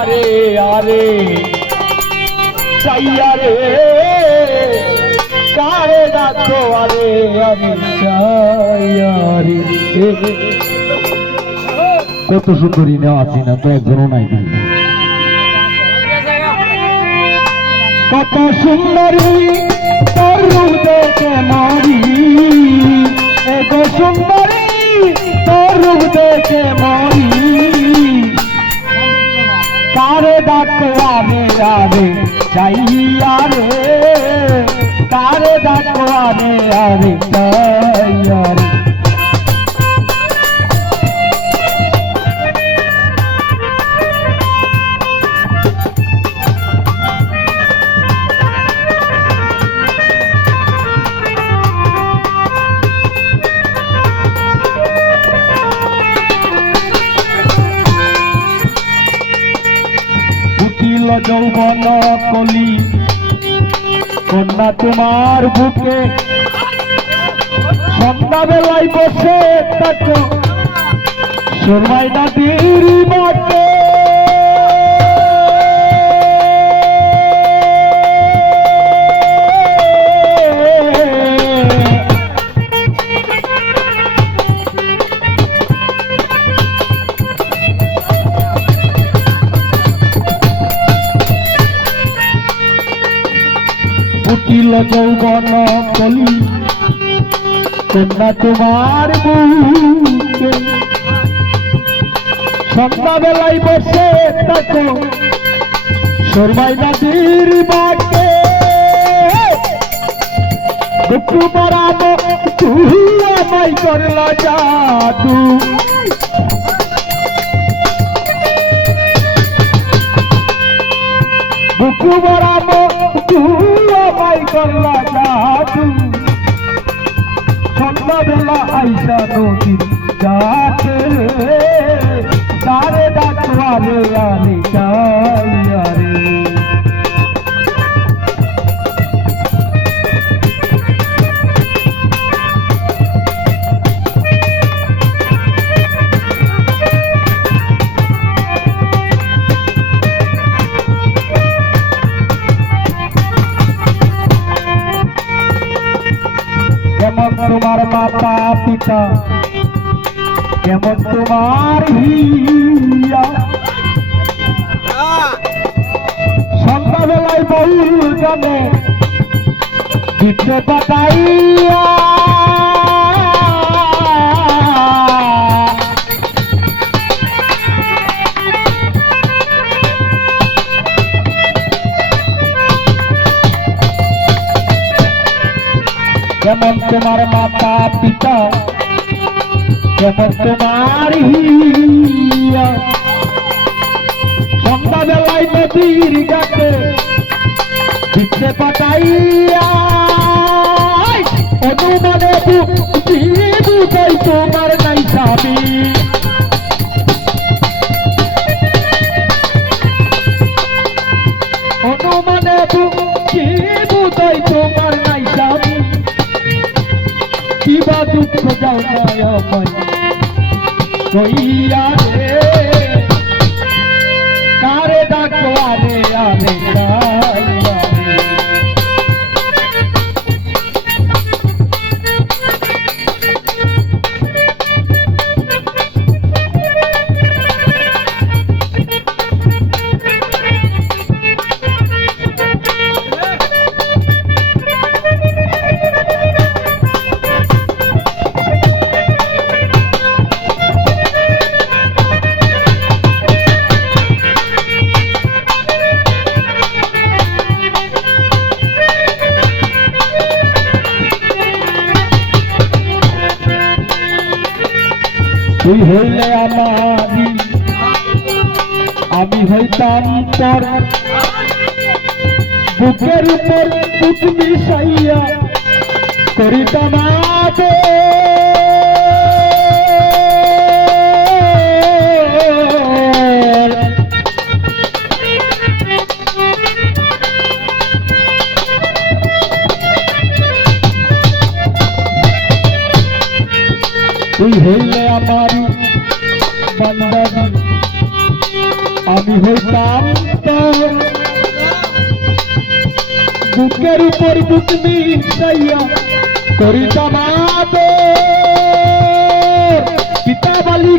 আরে আরে চাইয়া রে কারে ডাকো আরে আমি চাইয়া রে। কত সুন্দরী নেওয়া আছি না তো একজনও নাই। কত সুন্দরী তোর রূপ দেখে মরি, এগো সুন্দরী তোর রূপ দেখে মরি, কারে ডাকো আরে আরে চাইয়া রে, কারে ডাকো আরে আরে চাইয়া রে। যৌবন কলি কন্যা তোমার বুকে, সন্ধ্যা বেলায় বসে থাকো সুরমাই নদীর মাঠে। উঠিল যৌবন কলি কন্যা তোমার বুকে, সন্ধ্যা বেলায় বসে থাকো সুরমাই নদীর বাটে। দুঃখ পরানো তুই আমায় করলা জাদু, বুক বরাবো তুই আমায় করলা জাদু, সন্ধ্যাবেলা আইসা নদীর যাতে তারে ডাকো আরে আরে চাইয়া রে। কেমন তোমার মাতা পিতা, কেমন তোমার হিয়া, সন্ধ্যাবেলায় বহু জানে দিতে পাঠাইয়া, কেমন তোমার মাতা পিতা, কেমন তোমার হিয়া, সন্ধ্যাবেলায় নদীর ঘাটে দিতে পাঠাইয়া, অনুমানে বুঝাই তোমার নাই স্বামী, অনুমানে বুঝাই তোমার নাই স্বামী, কিবা দুঃখ যাও নয় কইয়া রে, কারে ডাকো আরে আরে চাইয়া রে। তুই হইলে আমারি আমি হইতাম তোর, বুকের উপর বুক মিশাইয়া করিতাম আদর, তুই হইলে আমারি বান্দাবি আমি হইতাম তোর বুকের উপর বুক মিশাইয়া করিতাম আদর পিতা বালি